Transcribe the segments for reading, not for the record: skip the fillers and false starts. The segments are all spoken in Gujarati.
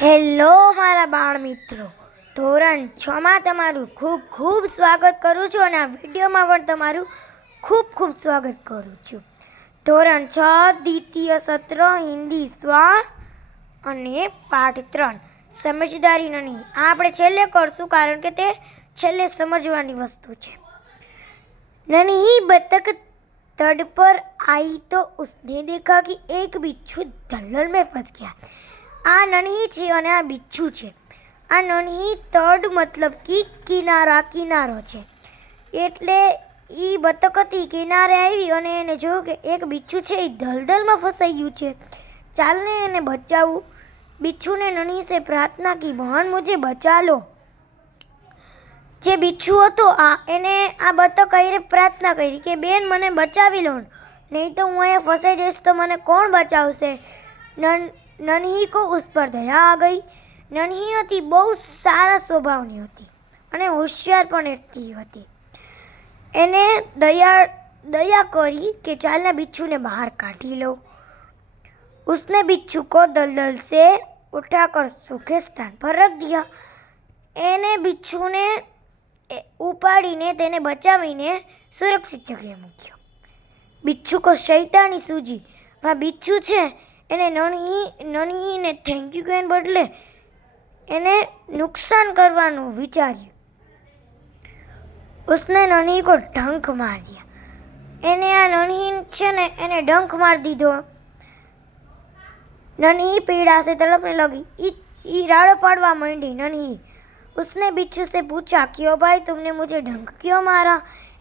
હેલો મારા બાળ મિત્રો, ધોરણ 6 માં તમારું ખૂબ ખૂબ સ્વાગત કરું છું અને આ વિડીયોમાં પણ તમારું ખૂબ ખૂબ સ્વાગત કરું છું. ધોરણ 6 દ્વિતીય સત્ર હિન્દી સ્વા અને પાઠ 3 સમજદારી નહીં. આ આપણે છેલ્લે કરશું કારણ કે તે છેલ્લે સમજવાની વસ્તુ છે. नन्ही बतख तट पर आई तो उसने देखा कि एक बिच्छू दलदल में फंस गया. आ नन्ही છે અને આ બિચ્છુ છે. આ નન્હી તડ મતલબ કે કિનારો છે. એટલે એ બતક હતી કિનારે આવી અને એને જોયું કે એક બિચ્છુ છે એ દલદલમાં ફસાઈ ગયું છે. ચાલને એને બચાવું. बिच्छू ने नन्ही से प्रार्थना की, बहन मुझे बचा लो. જે બિચ્છુ હતો એને આ બતક પ્રાર્થના કરી કે બેન મને બચાવી લો, નહીં તો હું અહીંયા ફસાઈ જઈશ તો મને કોણ બચાવશે. નન્હી કો ઉસ પર દયા આ ગઈ. નન્હી હતી બહુ સારા સ્વભાવની હતી અને હોશિયાર પણ એટલી હતી. એને દયા કરી કે ચાલના બિચ્છુને બહાર કાઢી લો. उसने बिच्छू को दलदल से उठाकर सूखे स्थान पर रख दिया. એને બિચ્છુને ઉપાડીને તેને બચાવીને સુરક્ષિત જગ્યાએ મૂક્યો. બિચ્છુ કો શૈતાની સૂજી. આ બિચ્છુ છે એને નન્હીને થેન્ક યુ કહેવાને બદલે એને નુકસાન કરવાનું વિચાર્યું. उसने नन्ही को डंक मार दिया. એને આ નન્હી છે ને એને ડંખ મારી દીધો. नन्ही पीड़ा से तड़पने लगी. राड़ो पाड़वा मंडी. नन्ही उसने बिच्छू से पूछा, क्यों भाई तुमने मुझे डंक क्यों मारा.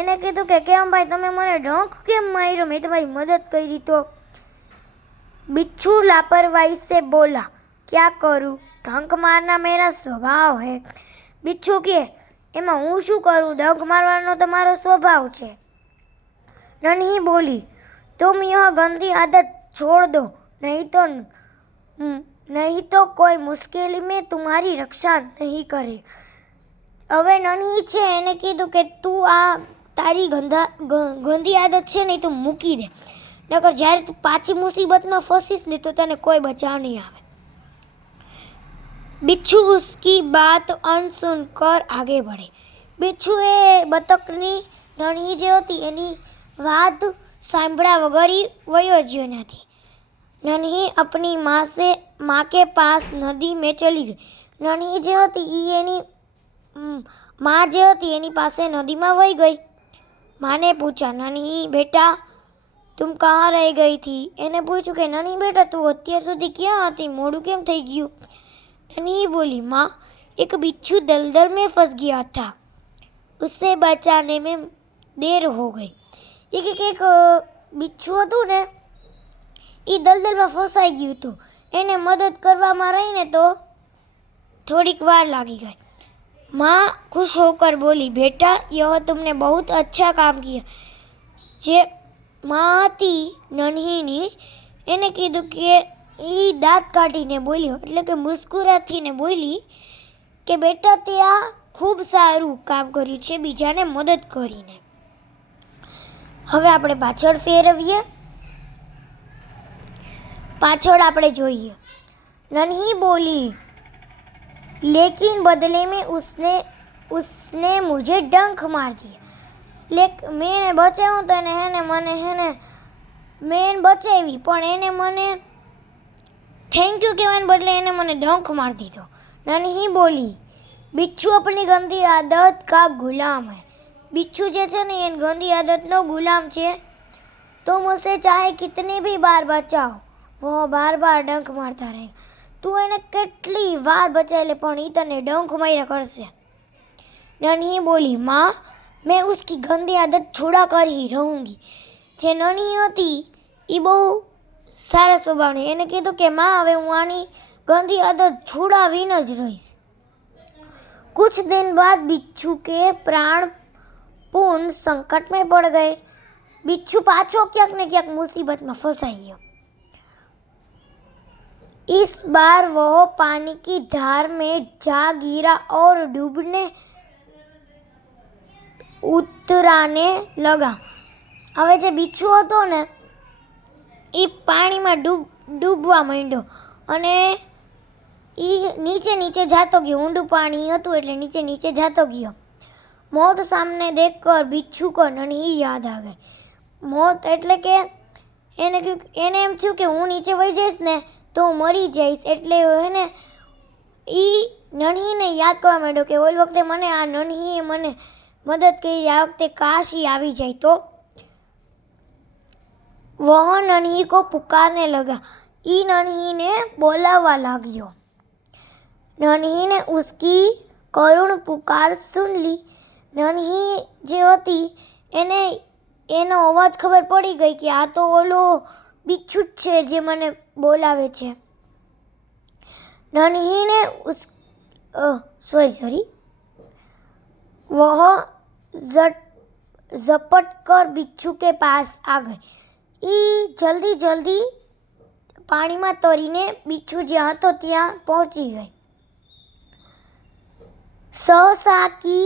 એને કીધું કે કેમ ભાઈ તમે મને ડંક કેમ માર્યો, મેં તમારી મદદ કરી તો. बिच्छू लापरवाही से बोला, क्या करूं, डंक मारना मेरा स्वभाव है. बिच्छू કે એમાં હું શું કરું, ડંક મારવાનો તમારો સ્વભાવ છે. नन्ही बोली, तुम यह गंदी आदत छोड़ दो, नहीं तो कोई मुश्किल में तुम्हारी रक्षा नहीं करे. હવે નન્હી છે એને કીધું કે તું આ તારી ગંદી આદત છે ને તું મૂકી દે, નકર જ્યારે તું પાછી મુસીબતમાં ફસીશ ને તો તને કોઈ બચાવ નહીં આવે. बिच्छू उसकी बात अनसुन कर आगे बढ़े. बिच्छू એ બતકની નન્હી જે હતી એની વાત સાંભળ્યા વગર વયો ગયો નથી. नन्ही अपनी माँ के पास नदी में चली गई. नन्ही જે હતી એની माँ જે હતી એની પાસે નદીમાં વહી ગઈ. माँ ने पूछा, नन्ही बेटा तुम कहाँ रह गई थी. એને પૂછ્યું કે નન્હી બેટા તું અત્યાર સુધી ક્યાં હતી, મોડું કેમ થઈ ગયું. नन्ही बोली, माँ एक बिच्छू दलदल में फंस गया था, उससे बचाने में देर हो गई. એક બિચ્છુ હતું ને એ દલદલમાં ફસાઈ ગયું હતું, એને મદદ કરવામાં રહીને તો થોડીક વાર લાગી ગઈ. माँ खुश होकर बोली, बेटा यह तुमने बहुत अच्छा काम किया. જે माँ હતી નન્હીની એને કીધું કે એ દાંત કાઢીને બોલી, એટલે કે મુસ્કુરાતીને બોલી કે બેટા તે આ ખૂબ સારું કામ કર્યું છે બીજાને મદદ કરીને. હવે આપણે પાછળ ફેરવીએ. પાછળ આપણે જોઈએ. नन्ही बोली, लेकिन बदले में उसने मुझे डंक मार दिया. મેં એને બચાવ્યું તો મેં બચાવી પણ એને મને થેન્ક યુ કહેવાને બદલે એને મને ડંક માર દીધો. नन्ही बोली, बिच्छू अपनी गंदी आदत का गुलाम है. बिच्छू જે છે ને એ ગંદી આદતનો ગુલામ છે. तुम उसे चाहे कितनी भी बार बचाओ वो बार बार डंक मारता रहेगा. તું એને કેટલી વાર બચાવી લે પણ એ તને ડંક માર્યા કરશે. नन्ही बोली, माँ मैं उसकी गंदी आदत छुड़ा कर ही रहूंगी. જે નન્હી હતી એ બહુ સારા સ્વભાવની. એને કીધું કે માં હવે હું આની ગંદી આદત છોડાવીને જ રહીશ. कुछ दिन बाद बिच्छू के प्राण पूर्ण संकट में पड़ गए. बिच्छू पाछो क्यांक ने क्यांक मुसीबत में फंसाई गयो. इस बार वह पानी की धार में जा गिरा और डूबने उतराने लगा. હવે જે બિચ્છુ હતો ને એ પાણીમાં ડૂબવા માંડ્યો અને એ નીચે નીચે જાતો ગયો. ઊંડું પાણી હતું એટલે નીચે નીચે જાતો ગયો. मौत सामने देखकर बिच्छू को नन्ही याद आ गई. मौत એટલે કે એને એમ થયું કે હું નીચે વહી જઈશ ને તો હું મરી જઈશ. એટલે એને એ નન્હીને યાદ કરવા માંડ્યો કે ઓલ વખતે મને આ નન્હીએ મને મદદ કરી, આ વખતે કાશ ઈ આવી જાય તો. वह नन्ही को पुकारने लगा. ई नन्ही ने बोलावा लाग्यो. नन्ही ने उसकी करुण पुकार सुन ली. नन्ही જે હતી એનો અવાજ ખબર પડી ગઈ કે આ તો ઓલો બિચ્છુ જ છે જે મને બોલાવે છે. नन्ही ने वह झपट कर बिच्छू के पास आ गई. ई जल्दी जल्दी પાણીમાં તરીને બિચ્છુ જ્યાં હતો ત્યાં પહોંચી ગઈ. सहसा की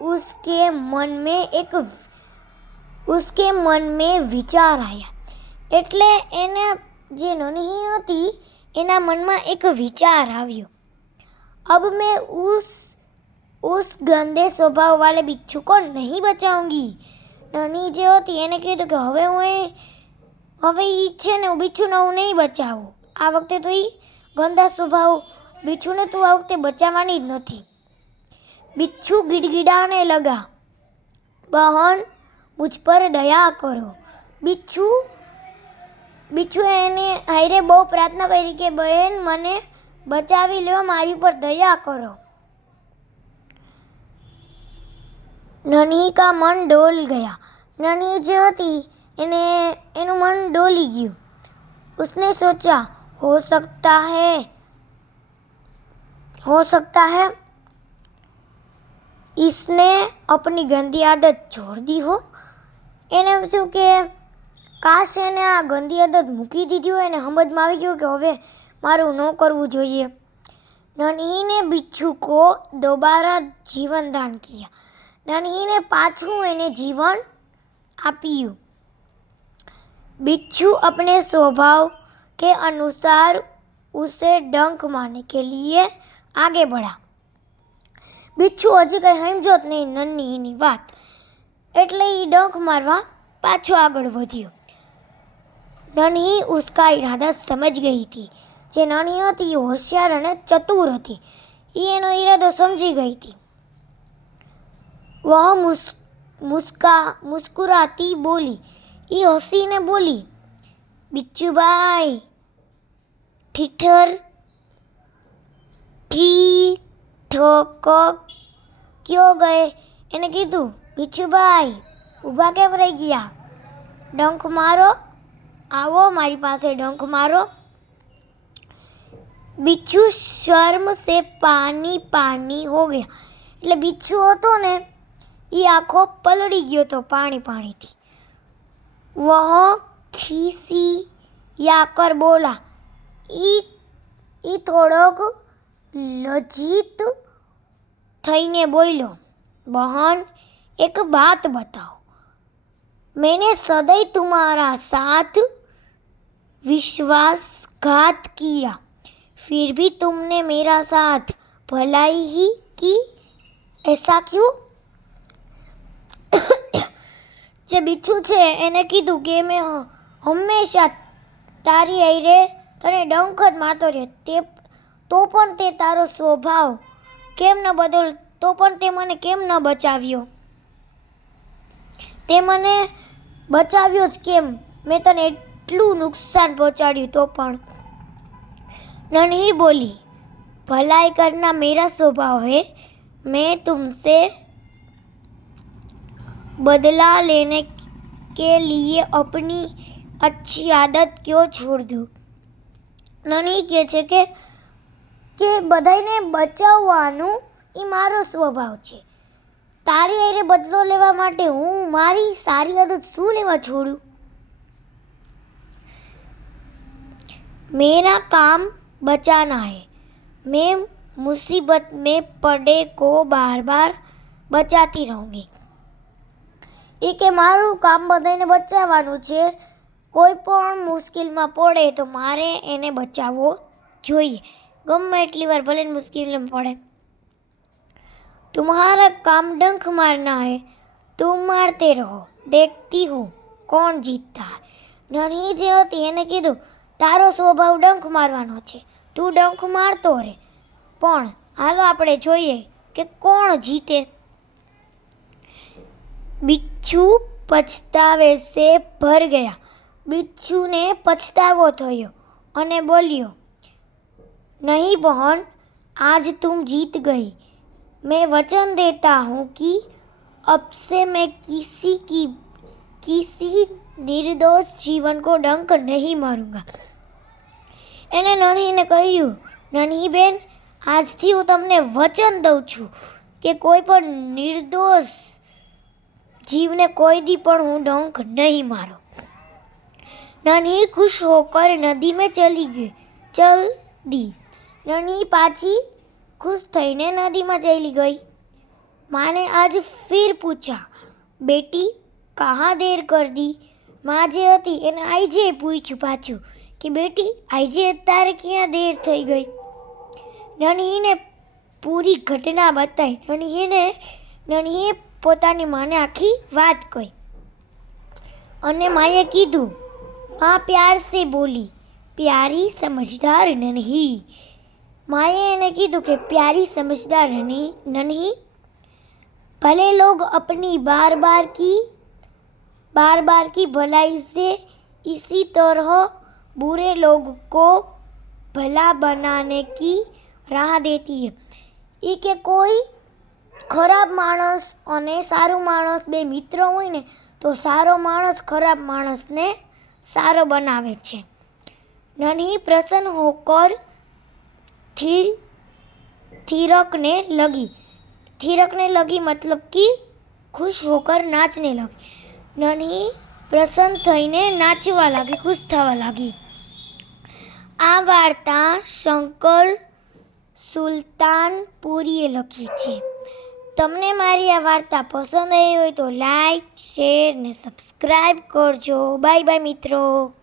उसके मन में विचार आया. એટલે એને જે નન્હી હતી એના મનમાં એક વિચાર આવ્યો. अब मैं उस गंदे स्वभाव वाले बिच्छू को नहीं बचाऊंगी. નન્હી જે હતી એને કીધું કે હવે ઈ છે ને બિચ્છુને હું નહીં બચાવું. આ વખતે તો ઈ ગંદા સ્વભાવ બિચ્છુને તું આ વખતે બચાવવાની જ નથી. बिच्छू गिड़गिड़ाने लगा. बहन मुझ पर दया करो. बिच्छू એને હારે બહુ પ્રાર્થના કરી કે બહેન મને બચાવી લો, મારી ઉપર દયા કરો. नन्ही का मन डोल गया. नन्ही જે હતી એનું મન ડોલી ગયું. उसने सोचा हो सकता है इसने अपनी गंदी आदत छोड़ दी हो. એને એમ થયું કે કાશ એને આ ગંદી આદત મૂકી દીધી હોય ને સમજમાં આવી ગયું કે હવે મારું ન કરવું જોઈએ. नन्ही ने बिच्छू को दोबारा जीवन दान किया. नन्ही पाछू એને जीवन આપ્યું. बिच्छू अपने स्वभाव के अनुसार उसे डंक मारने के लिए आगे बढ़ा. बिच्छू હજી કઈ સમજો જ નહીં નન્હીની વાત, એટલે એ ડંખ મારવા પાછો આગળ વધ્યો. नन्ही उसका इरादा समझ गई थी. જે નન્હી હતી એ હોશિયાર અને ચતુર હતી. એ એનો ઈરાદો સમજી ગઈ હતી. वह मुस्कुराती बोली. એ હસીને બોલી, बिच्छूभाई ठिठर ठी ઠોક ક્યો ગયે. એને કીધું બિચ્છુભાઈ ઊભા કેમ રહી ગયા, ડંખ મારો, આવો મારી પાસે ડંખ મારો. बिच्छू शर्म से पानी पानी हो गया. એટલે બિચ્છુ હતો ને એ આખો પલળી ગયો તો પાણીથી. वह खिसियाकर बोला. ઈ થોડોક लज्जित થઈને બોલ્યો, बहन एक बात बताओ. मैंने सदैव तुम्हारा साथ विश्वासघात किया, फिर भी तुमने मेरा साथ भलाई ही की, ऐसा क्यों? જે બિચ્છુ છે એને કીધું કે મેં હંમેશા તારી હારે તને ડંખ જ મારતો રહ્યો, તો પણ તે તારો સ્વભાવ કેમ ન બદલ, તો પણ તે મને કેમ ન બચાવ્યો? તે મને બચાવ્યો જ કેમ? મેં તને એટલું નુકસાન પહોંચાડ્યું તો પણ. नन्ही बोली, भलाई करना मेरा स्वभाव है, मैं तुमसे बदला लेने के लिए अपनी अच्छी आदत क्यों छोड़ दूँ? नन्ही કહે છે કે બધાને બચાવવાનું એ મારો સ્વભાવ છે, તારી હારે બદલો લેવા માટે હું મારી સારી આદત શું લેવા છોડું? मेरा काम बचाना है, मैं मुसीबत में पड़े को बार बार बचाती रहूँगी. એ કે મારું કામ બધાને બચાવવાનું છે, કોઈ પણ મુશ્કેલમાં પડે તો મારે એને બચાવવો જોઈએ. गम्मे एटली बार भले मुश्किल में पड़े। तुम्हारा काम डंक मारना है, तुम मारते रहो, देखती हूँ कोण जीतता है। नन्ही जे हती एने कीधुं तारो स्वभाव डंक मारवानो छे, तू डंक मारतो रे, पण हालो आपणे जोईए के कोण जीते। बिच्छू पछतावे से भर गया। बिच्छू ने पछतावो थयो अने बोल्यो, नहीं बहन, आज तुम जीत गई। मैं वचन देता हूँ कि अब से मैं किसी निर्दोष जीवन को डंक नहीं मारूंगा। एने नन्हीने कह्युं, नन्ही बेन, આજથી હું તમને વચન દઉં છું કે કોઈ પણ નિર્દોષ જીવને કોઈ દી પણ હું ડંક નહીં મારું। नन्ही खुश होकर नदी में चल दी। नन्ही पाछी खुश थईने नदी में चली गई। माँ ने आज फिर पूछा, बेटी कहाँ देर कर दी। माँ जे हती एने आईजे पूछ्યું पाछું कि बेटी आईजे तारे क्यां देर थई गई। नन्हीने पूरी घटना बताई। नन्हीए पोतानी माने आखी वात कही अने माए कीधुं। माँ प्यार से बोली, प्यारी समझदार नन्ही। माए एने कीधुं के प्यारी समझदार नन्ही, भले लोग अपनी बार बार की भलाई से इसी तरह बुरे लोग को भला बनाने की राह देती है। ई के कोई खराब माणस अने सारो माणस बे मित्र होय ने तो सारो माणस खराब माणस ने सारो बनावे छे। नन्ही प्रसन्न होकर थिरकने लगी मतलब कि खुश होकर नाचने लगी। नन्ही प्रसन्न थईने नाचवा लागी, खुश थवा लागी। आ वार्ता शंकर सुल्तानपुरीए लखी छे। तमने मारी आ वार्ता पसंद आई होय तो लाइक, शेर ने सब्सक्राइब करजो। बाय बाय मित्रों।